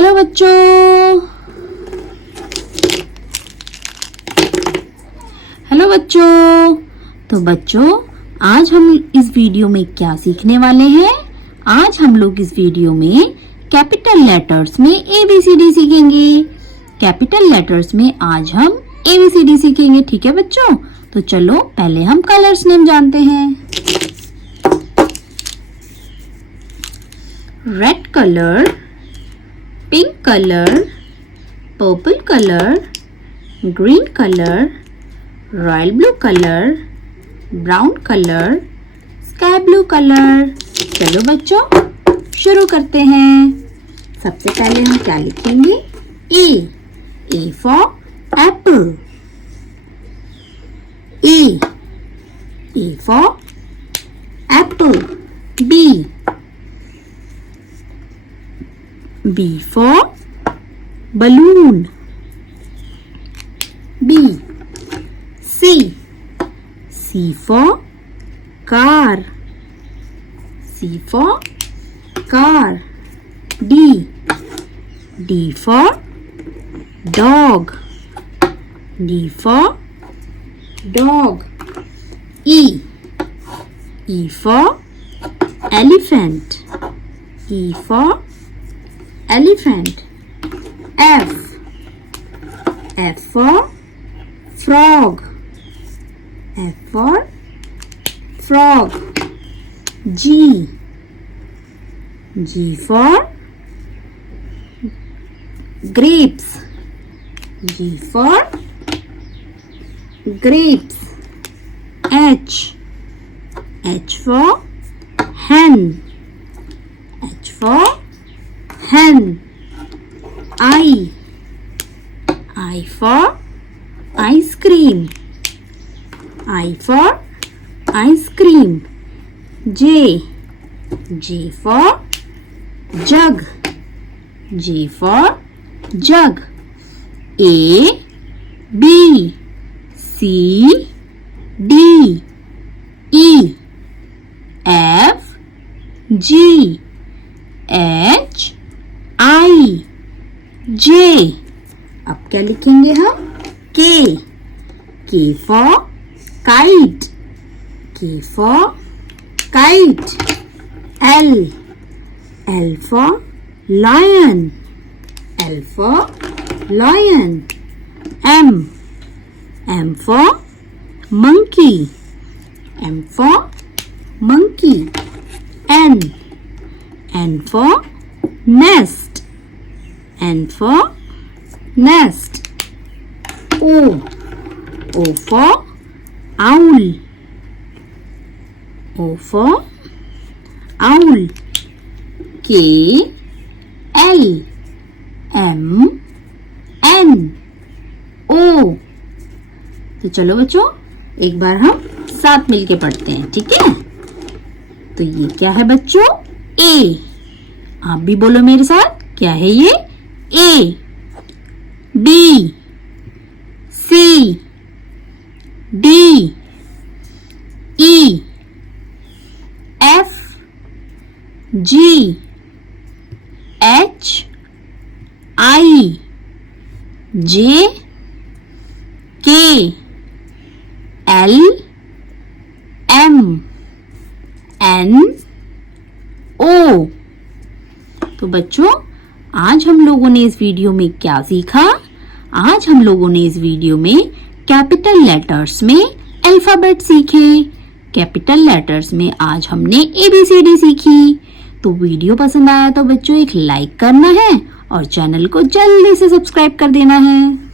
Hello बच्चों, hello बच्चों। तो बच्चों, आज हम इस वीडियो में क्या सीखने वाले हैं? आज हम लोग इस वीडियो में कैपिटल लेटर्स में ABCD सीखेंगे। कैपिटल लेटर्स में आज हम ABCD सीखेंगे, ठीक है बच्चों? तो चलो पहले हम कलर्स नेम जानते हैं। Red colour, pink colour, purple colour, green colour, royal blue colour, brown colour, sky blue colour. चलो बच्चों शुरू करते हैं। सबसे पहले हम क्या लिखेंगे? A for apple, A for apple। B for balloon, B। C for car, C for car। D for dog, D for dog। E for elephant, E for elephant। F for frog, F for frog। G for grapes, G for grapes। H for hen, H for hen। I for ice cream, I for ice cream। J for jug, J for jug। A B C D E F G H I J। अब क्या लिखेंगे हम? K for kite, K for kite। L for lion, L for lion। M for monkey, M for monkey। N for nest, N for nest। O for owl, O for owl। K L M N O। तो चलो बच्चों एक बार हम साथ मिलके पढ़ते हैं, ठीक है? तो ये क्या है बच्चों? A। आप भी बोलो मेरे साथ, क्या है ये? A B C D E F G H I J K L M N O। तो बच्चों आज हम लोगों ने इस वीडियो में क्या सीखा? आज हम लोगों ने इस वीडियो में कैपिटल लेटर्स में अल्फाबेट सीखे। कैपिटल लेटर्स में आज हमने ABCD सीखी। तो वीडियो पसंद आया तो बच्चों एक लाइक करना है और चैनल को जल्दी से सब्सक्राइब कर देना है।